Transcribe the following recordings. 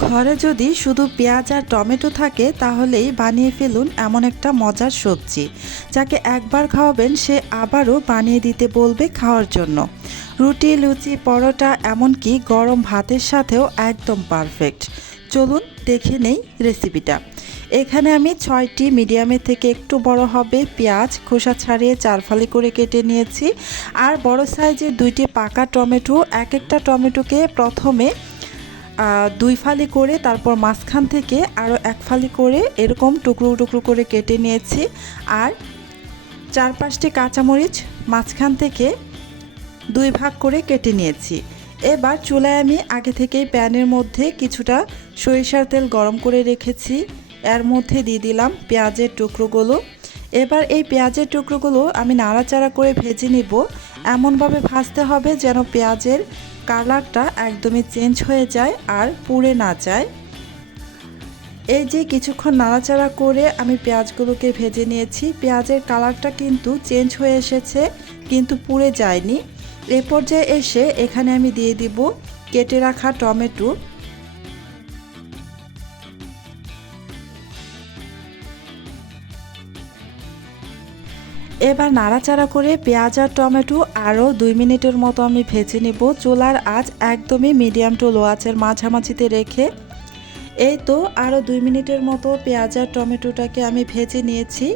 ঘরে যদি শুধু পেঁয়াজ আর টমেটো থাকে তাহলেই বানিয়ে ফেলুন এমন একটা মজার সবজি, যাকে একবার খাওয়াবেন সে আবারও বানিয়ে দিতে বলবে খাওয়ার জন্য। রুটি, লুচি, পরোটা, এমনকি গরম ভাতের সাথেও একদম পারফেক্ট। চলুন দেখে নেই রেসিপিটা। এখানে আমি 6টি মিডিয়ামের থেকে একটু বড় হবে পেঁয়াজ খোসা ছাড়িয়ে 4 ফালি করে কেটে নিয়েছি। আর বড় সাইজের 2টি পাকা টমেটো, এক একটা টমেটোকে প্রথমে 2 ফালি করে তারপর মাঝখান থেকে আরও 1 ফালি করে এরকম টুকরো টুকরো করে কেটে নিয়েছি। আর 4-5টি কাঁচামরিচ মাঝখান থেকে 2 ভাগ করে কেটে নিয়েছি। এবার চুলায় আমি আগে থেকেই প্যানের মধ্যে কিছুটা সরিষার তেল গরম করে রেখেছি। এর মধ্যে দিয়ে দিলাম পেঁয়াজের টুকরোগুলো। এবার এই পেঁয়াজের টুকরোগুলো আমি নাড়াচাড়া করে ভেজে নিব। এমনভাবে ভাজতে হবে যেন পেঁয়াজের কালারটা একদমই চেঞ্জ হয়ে যায় আর পুড়ে না যায়। এই যে কিছুক্ষণ নাড়াচাড়া করে আমি পেঁয়াজগুলোকে ভেজে নিয়েছি। পেঁয়াজের কালারটা কিন্তু চেঞ্জ হয়ে এসেছে, কিন্তু পুড়ে যায়নি। এ পর্যায়ে এসে এখানে আমি দিয়ে দিব কেটে রাখা টমেটো। এবার নাড়াচাড়া করে পেঁয়াজ আর টমেটো আরও 2 মিনিটের মতো আমি ভেজে নেব। চুলার আঁচ একদমই মিডিয়াম টু লো আঁচের মাঝামাঝিতে রেখে। এই তো আরও 2 মিনিটের মতো পেঁয়াজ আর টমেটোটাকে আমি ভেজে নিয়েছি।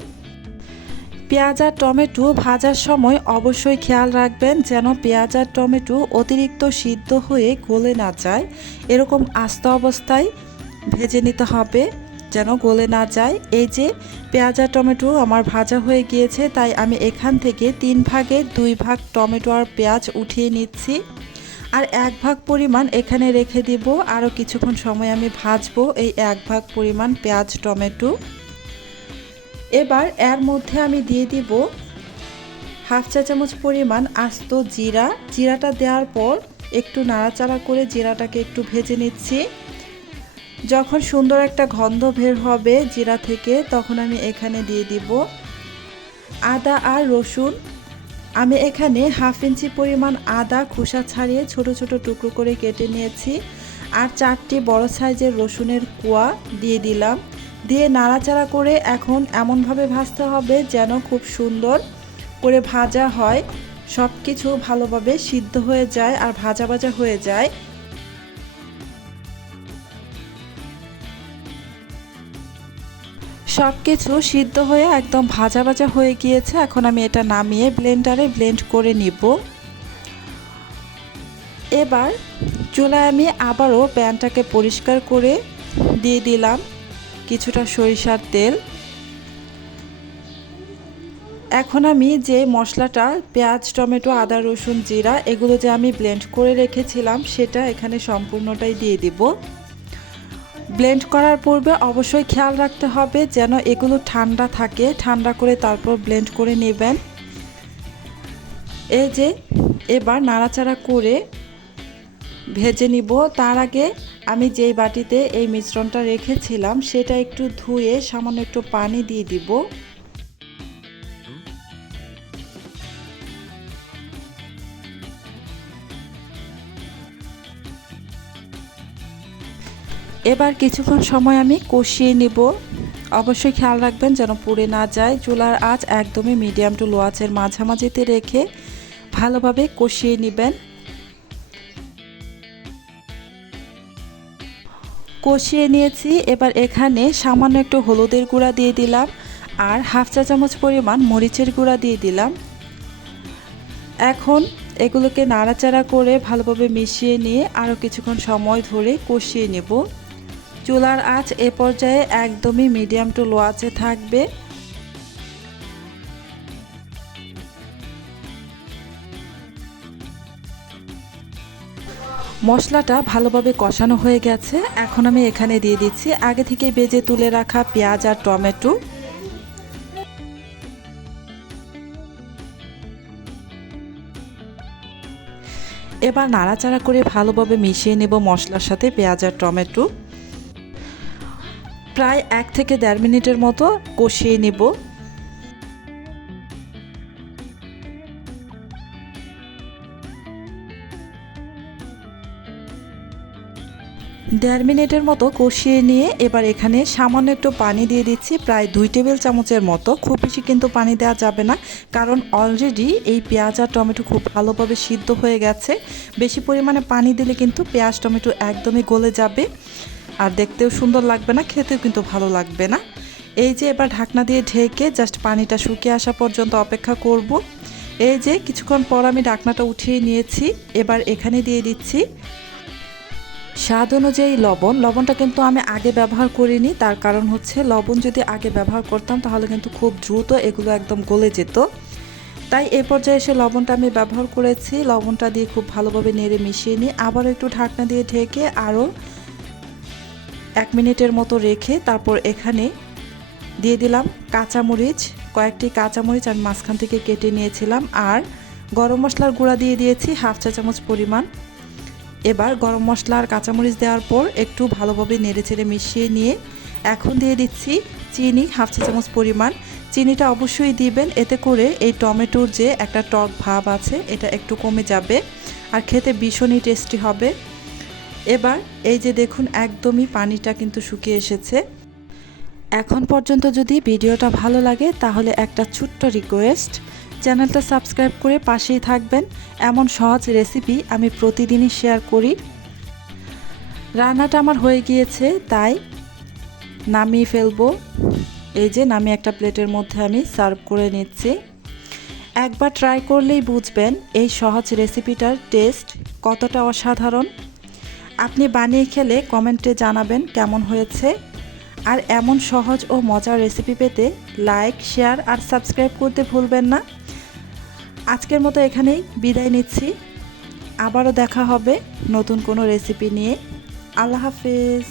পেঁয়াজ আর টমেটো ভাজার সময় অবশ্যই খেয়াল রাখবেন যেন পেঁয়াজ আর টমেটো অতিরিক্ত সিদ্ধ হয়ে গলে না যায়। এরকম আস্ত অবস্থায় ভেজে নিতে হবে যেন গলে না যায়। এই যে পেঁয়াজ আর টমেটো আমার ভাজা হয়ে গিয়েছে, তাই আমি এখান থেকে 3 ভাগের 2 ভাগ টমেটো আর পেঁয়াজ উঠিয়ে নিচ্ছি। আর 1 ভাগ পরিমাণ এখানে রেখে দিব, আরও কিছুক্ষণ সময় আমি ভাজবো এই 1 ভাগ পরিমাণ পেঁয়াজ টমেটো। এবার এর মধ্যে আমি দিয়ে দিব হাফ চা চামচ পরিমাণ আস্ত জিরা। জিরাটা দেওয়ার পর একটু নাড়াচাড়া করে জিরাটাকে একটু ভেজে নিচ্ছি। যখন সুন্দর একটা গন্ধ বের হবে জিরা থেকে, তখন আমি এখানে দিয়ে দিব আদা আর রসুন। আমি এখানে হাফ ইঞ্চি পরিমাণ আদা খোসা ছাড়িয়ে ছোট ছোট টুকরো করে কেটে নিয়েছি। আর 4টি বড় সাইজের রসুনের কোয়া দিয়ে দিলাম। দিয়ে নাড়াচাড়া করে এখন এমনভাবে ভাজতে হবে যেন খুব সুন্দর করে ভাজা হয়, সব কিছু ভালোভাবে সিদ্ধ হয়ে যায় আর ভাজা ভাজা হয়ে যায়। সব কিছু সিদ্ধ হয়ে একদম ভাজা ভাজা হয়ে গিয়েছে। এখন আমি এটা নামিয়ে ব্লেন্ডারে ব্লেন্ড করে নিব। এবার চুলায় আমি আবারও প্যানটাকে পরিষ্কার করে দিয়ে দিলাম কিছুটা সরিষার তেল। এখন আমি যে মশলাটা পেঁয়াজ টমেটো আদা রসুন জিরা এগুলো যে আমি ব্লেন্ড করে রেখেছিলাম সেটা এখানে সম্পূর্ণটাই দিয়ে দিব। ব্লেন্ড করার পূর্বে অবশ্যই খেয়াল রাখতে হবে যেন এগুলো ঠান্ডা থাকে, ঠান্ডা করে তারপর ব্লেন্ড করে নেবেন। এই যে এবার নাড়াচাড়া করে ভেজে নিব। তার আগে আমি যেই বাটিতে এই মিশ্রণটা রেখেছিলাম সেটা একটু ধুয়ে সামান্য একটু পানি দিয়ে দিব। এবার কিছুক্ষণ সময় আমি কষিয়ে নিব। অবশ্যই খেয়াল রাখবেন যেন পুড়ে না যায়। চুলার আঁচ একদমই মিডিয়াম টু লো আঁচের মাঝামাঝিতে রেখে ভালোভাবে কষিয়ে নেবেন। কষিয়ে নিয়েছি। এবার এখানে সামান্য একটু হলুদের গুঁড়া দিয়ে দিলাম আর হাফ চা চামচ পরিমাণ মরিচের গুঁড়া দিয়ে দিলাম। এখন এগুলোকে নাড়াচাড়া করে ভালোভাবে মিশিয়ে নিয়ে আরও কিছুক্ষণ সময় ধরে কষিয়ে নেব। চুলার আঁচ এ পর্যায়ে একদমই মিডিয়াম টু লো আঁচে থাকবে। মশলাটা ভালোভাবে কষানো হয়ে গেছে। এখন আমি এখানে দিয়ে দিচ্ছি আগে থেকে ভেজে তুলে রাখা পেঁয়াজ আর টমেটো। এবার নাড়াচাড়া করে ভালোভাবে মিশিয়ে নেব মশলার সাথে পেঁয়াজ আর টমেটো। প্রায় 1 থেকে 1.5 মিনিটের মতো কষিয়ে নেব। 1.5 মিনিটের মতো কষিয়ে নিয়ে এবার এখানে সামান্য একটু পানি দিয়ে দিচ্ছি, প্রায় 2 টেবিল চামচের মতো। খুব বেশি কিন্তু পানি দেওয়া যাবে না, কারণ অলরেডি এই পেঁয়াজ আর টমেটো খুব ভালোভাবে সিদ্ধ হয়ে গেছে। বেশি পরিমাণে পানি দিলে কিন্তু পেঁয়াজ টমেটো একদমই গলে যাবে, আর দেখতেও সুন্দর লাগবে না, খেতেও কিন্তু ভালো লাগবে না। এই যে এবার ঢাকনা দিয়ে ঢেকে জাস্ট পানিটা শুকিয়ে আসা পর্যন্ত অপেক্ষা করব। এই যে কিছুক্ষণ পর আমি ঢাকনাটা উঠিয়ে নিয়েছি। এবার এখানে দিয়ে দিচ্ছি স্বাদ অনুযায়ী লবণ। লবণটা কিন্তু আমি আগে ব্যবহার করিনি, তার কারণ হচ্ছে লবণ যদি আগে ব্যবহার করতাম তাহলে কিন্তু খুব দ্রুত এগুলো একদম গলে যেত। তাই এ পর্যায়ে এসে লবণটা আমি ব্যবহার করেছি। লবণটা দিয়ে খুব ভালোভাবে নেড়ে মিশিয়ে নিই। আবারও একটু ঢাকনা দিয়ে ঢেকে আরও 1 মিনিটের মতো রেখে তারপর এখানে দিয়ে দিলাম কাঁচামরিচ। কয়েকটি কাঁচামরিচ আমি মাঝখান থেকে কেটে নিয়েছিলাম, আর গরম মশলার গুঁড়া দিয়ে দিয়েছি 1/2 চা চামচ পরিমাণ। এবার গরম মশলা আর কাঁচামরিচ দেওয়ার পর একটু ভালোভাবে নেড়েচেড়ে মিশিয়ে নিয়ে এখন দিয়ে দিচ্ছি চিনি 1/2 চা চামচ পরিমাণ। চিনিটা অবশ্যই দিবেন, এতে করে এই টমেটোর যে একটা টক ভাব আছে এটা একটু কমে যাবে আর খেতে ভীষণই টেস্টি হবে। এবার এই যে দেখুন একদমই পানিটা কিন্তু শুকিয়ে এসেছে। এখন পর্যন্ত যদি ভিডিওটা ভালো লাগে তাহলে একটা ছোট্ট রিকোয়েস্ট, চ্যানেলটা সাবস্ক্রাইব করে পাশেই থাকবেন। এমন সহজ রেসিপি আমি প্রতিদিনই শেয়ার করি। রান্নাটা আমার হয়ে গিয়েছে, তাই নামিয়ে ফেলবো। এই যে নামিয়ে একটা প্লেটের মধ্যে আমি সার্ভ করে নিচ্ছি। একবার ট্রাই করলেই বুঝবেন এই সহজ রেসিপিটার টেস্ট কতটা অসাধারণ। আপনি বানিয়ে খেলে কমেন্টে জানাবেন কেমন হয়েছে। আর এমন সহজ ও মজার রেসিপি পেতে লাইক, শেয়ার আর সাবস্ক্রাইব করতে ভুলবেন না। আজকের মতো এখানেই বিদায় নিচ্ছি। আবারও দেখা হবে নতুন কোনো রেসিপি নিয়ে। আল্লাহ হাফেজ।